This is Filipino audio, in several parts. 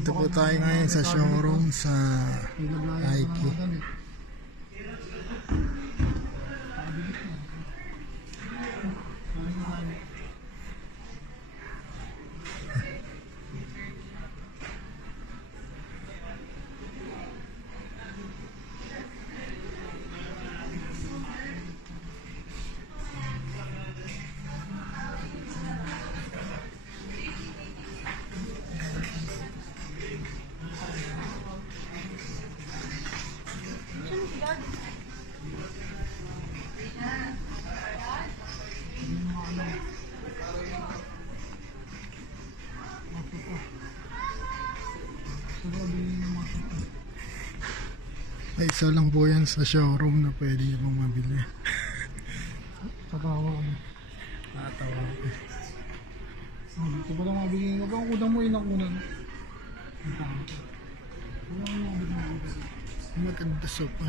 Dito po tayo ngayon sa showroom sa Nike. Ay, isa lang po yan sa showroom na pwede mong mabili. Tatawa ko. Natawa ko. Ito ba lang mabigyan ko? Bang udang mo inakunan? Maganda sopa.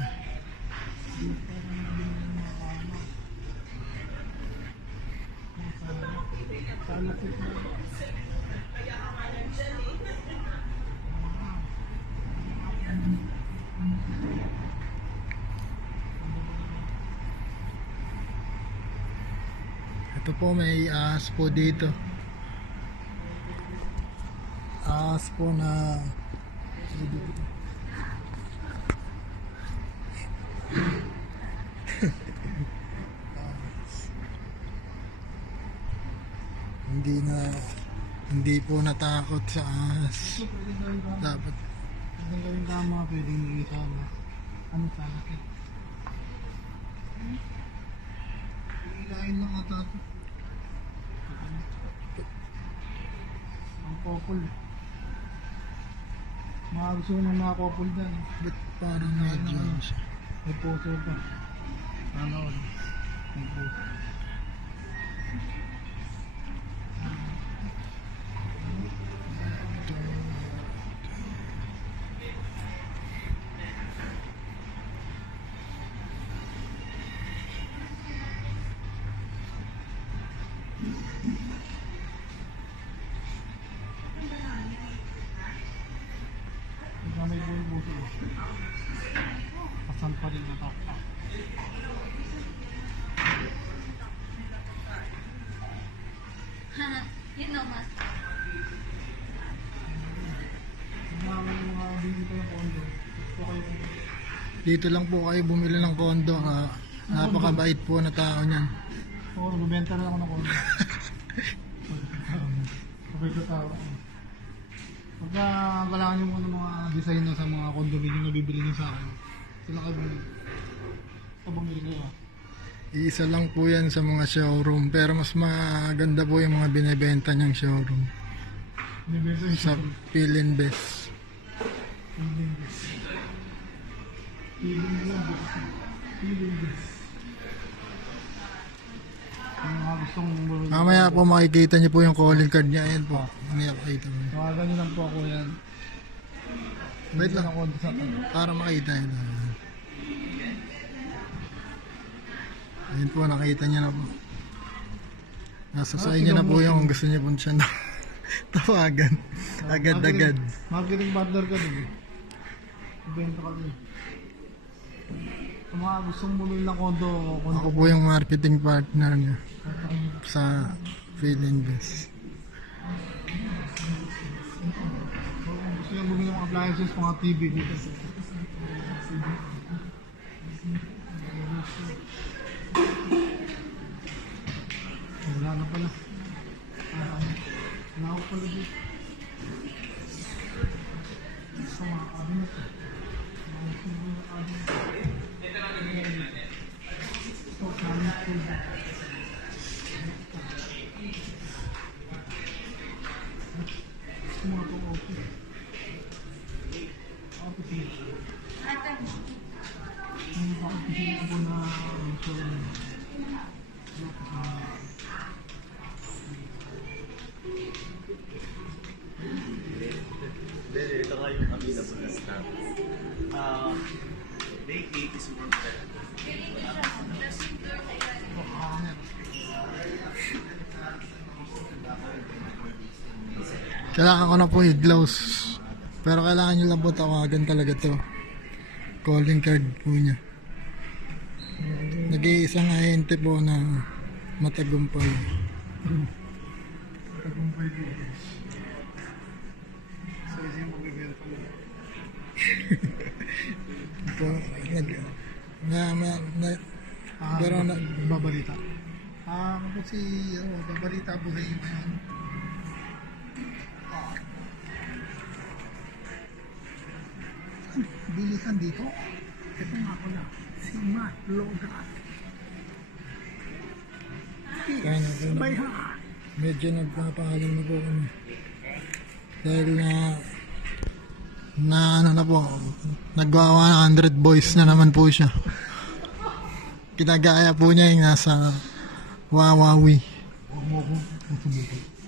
Ito po, may ahas po dito. Ahas po na hindi po natakot sa ahas. Dapat Pwedeng gawin tama, pwedeng isama. Ano sana ito? Ilain lang ata ito. Ang couple. Mga gusto ko ng mga couple dyan. ba't parang medyo siya. May puso pa. Ano? May puso. Ikaw may puso. Pasan pa rin ito. You know, mas. Mga bili pa yung condo. Gusto kayo Dito lang po kayo bumili ng kondo. Napakabait po na tao niyan. oo, nagbibenta na ako ng condo. Sabay ko tao. Pagka kailangan nyo muna mga design na sa mga condominium na bibili nyo sa akin, sila kayo bumili. Bumili kayo. Isa lang po yan sa mga showroom. Pero mas maganda po yung mga binibenta niyang showroom. Binibenta yung Sa Philinvest. Yung mga gustong bumili. Mamaya po makikita niyo po yung calling card niya. Ayan po. Mamaya makita mo. Tawagan nyo lang po ako yan. Wait lang. Ako sa Para makita niyo. Ayan po, nakita niyo na po. Nasa sa inyo na po yung gusto niyo po siya na tawagan. Agad-agad. Marketing partner ka din. Ibenta ka din. Kung mga gustong bumili ng kondo, Ako po yung marketing partner niya sa Philinvest. kung gusto nyo bumili ng mga appliances, mga TV dito. Wala na pala. Wala ko pala dito. Sa mga cabinet. Mga cabinet. Ito, cabinet ko. Ito mga itong office. Office dito. Yung office ko na showroom. Ito nga yung available na staff. Day 8 is work Kailangan ko na po yung gloves. Pero kailangan nyo lang po tawagan talaga to. Calling card po niya. Nag-iisang ahente po na matagumpay. Tagumpay dito. So, isa yung mag-welcome. Ito, pero Babalita. Ako po babalita po sa inyo ngayon. Bilisan dito. Ito nga ako na. Si Matt Logat. kaya Sabay ha. medyo nagpapahalam na po kami. Dahil na ano na po, nagwa 100 boys na naman po siya. Kinagaya po niya yung nasa Wawawi. Huwag mo akong susubukan.